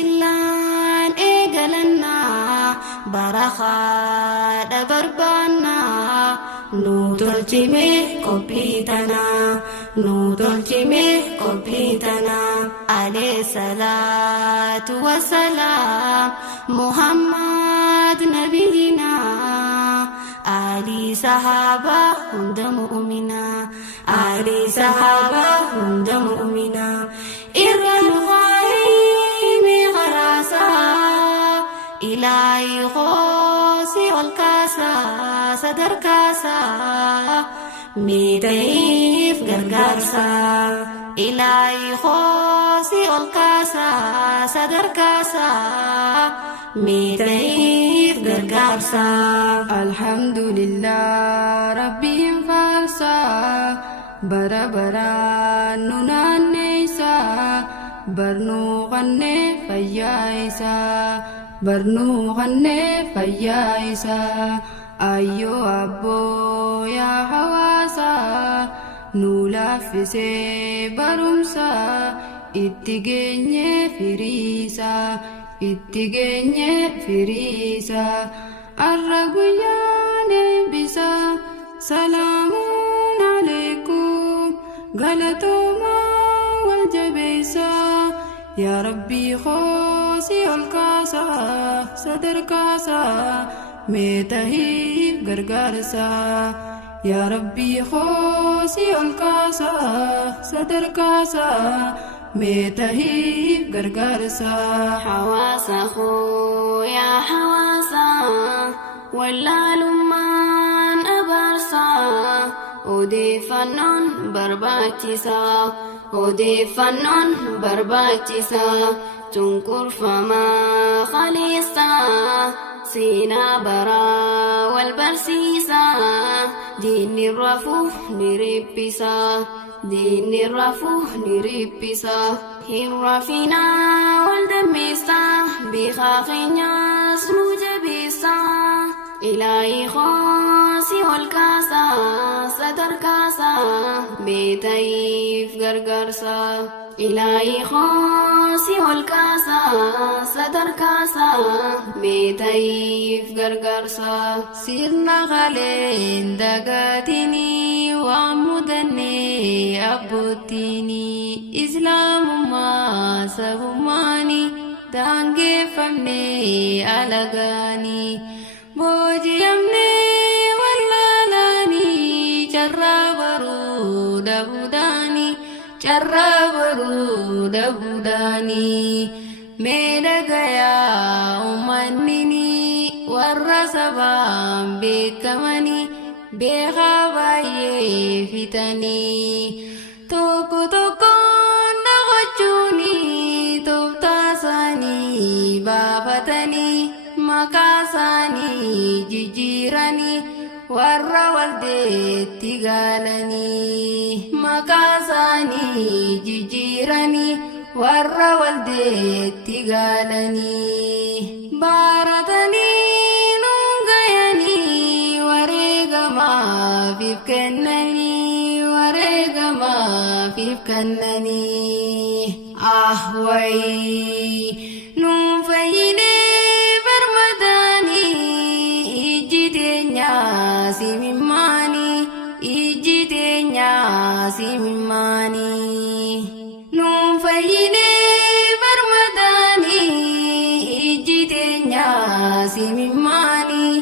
bismillah eegalanna barakaa barbaanna nu tolchime qophiitana nu tolchime qophiitana alayhi salaatu wassalaam muhammad nabiyina ali sahaba hunda mu'mina ali sahaba hunda mu'mina irran ghaimi gharasa ilahi khosi wal kasa sadar kasa midayif gargarsa ilahi khosi wal kasa sadar kasa midayif gargarsa alhamdulillah rabbiin farsa bara bara nunanneisa barnu qanne fayyaisa barnu qanne fayyaisa ayyo abbo ya hawasa nulafise barumsa ittigenye firisa ittigenye firisa arraguyane bisa salamun alaykum galatoma wal jabisa ya rabbi khosi al kasa sadar kasa metahib gargarsa ya rabbi khosi al kasa sadar kasa metahib gargarsa hawasa kho ya hawasa wallalumman abarsa odeeffannoon barbaachisa cunqurfamaa khaleessa seenaa baraa wal barsiisa diinni rafuuf ni riphisa hin rafinaa wal dammeessa beekaa keenyaas nu jabeessa ilaahi khosi wal kaasa sadar kaasa beetayif gargarsa ilaahi khosi wal kaasa sadar kaasa beetayif gargarsa sirna qaleen dagatini waan mudanne abbootini islaamummaa sabummaani daangeffamne alagaani booji'amne wallaalani carraa baruu dhabuudhaani mee dhagayaa ummannini warra sabaan beekamani beekaa baay'ee fitanii tokko tokkoon dhaqachuuni tooftaa isaanii baafatanii maqaa isaanii jijjiiranii warra waldeetti gaalanii maqaa isaanii jijjiiranii warra waldeetti gaalanii baaratanii nuun gayanii wareegamaafif kennanii ahwayii nuun fayyinee barmadaanii ijji teenyaa simimmaanii nuun fayyinee barmadaanii ijji teenyaa simimmaanii